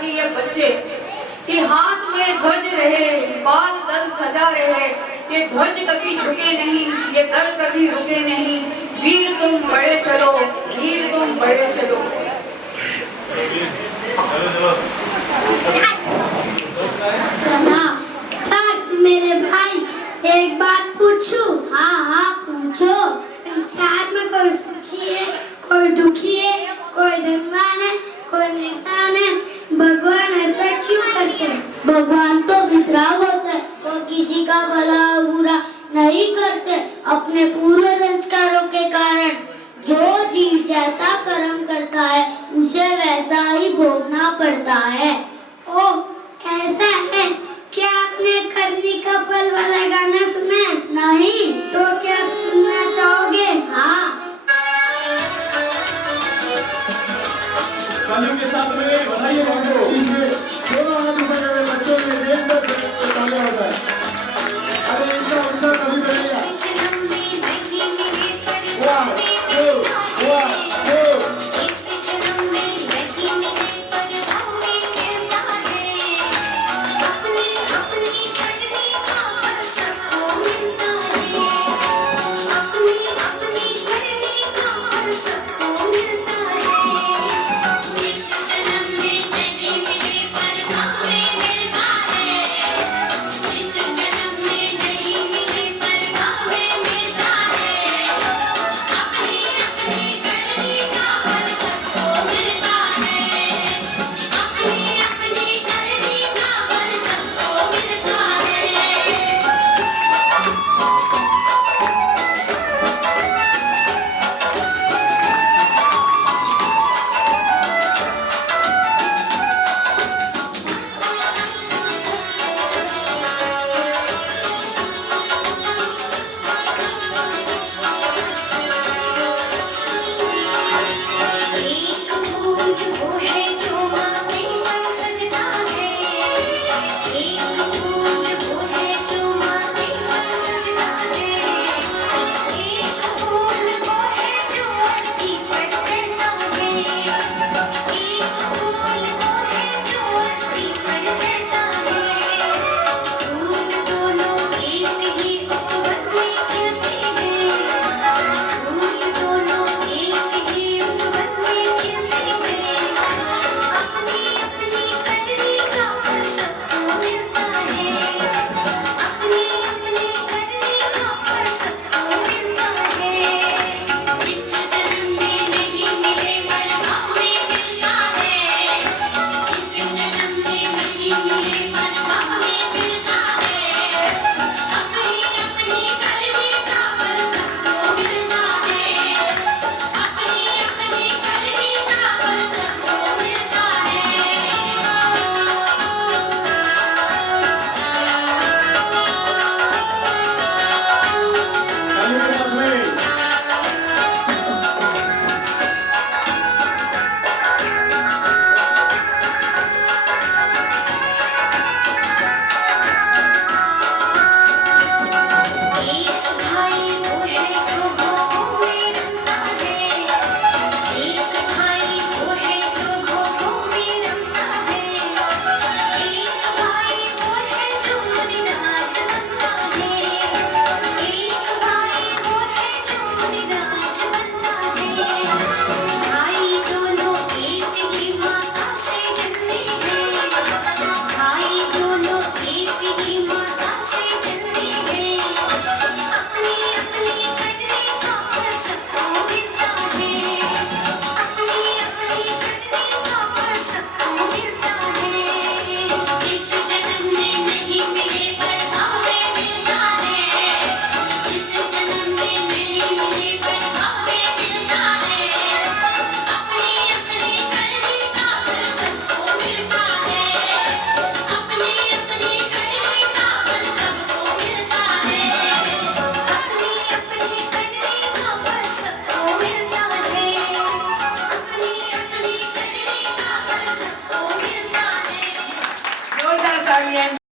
कि ये बच्चे कि हाथ में ध्वज रहे, बाल दल सजा रहे, ये ध्वज कभी झुके नहीं, ये दल कभी रुके नहीं। वीर तुम बड़े चलो, वीर तुम बड़े चलो। मेरे भाई, एक बात पूछूं? हाँ हाँ पूछो। संसार में कोई सुखी है, कोई दुखी है, कोई धनवान है, कोई नेतान है। भगवान ऐसा क्यों करते हैं? भगवान तो वितराग होते हैं, वो किसी का भला बुरा नहीं करते। अपने पूर्व संस्कारों के कारण जो जीव जैसा कर्म करता है उसे वैसा ही भोगना पड़ता है। ओ ऐसा है क्या? आपने करनी का फल वाला गाना सुना है? नहीं। तो क्या आप सुनना चाहोगे? हाँ। तालियों के साथ में बधाई बांटो। दोनों हाथ ऊपर करके बच्चों के देश पर तालियां बजाएं। अरे इनका उत्साह कभी बढ़ेगा। 1 2 1 2 जोरदार तालियां।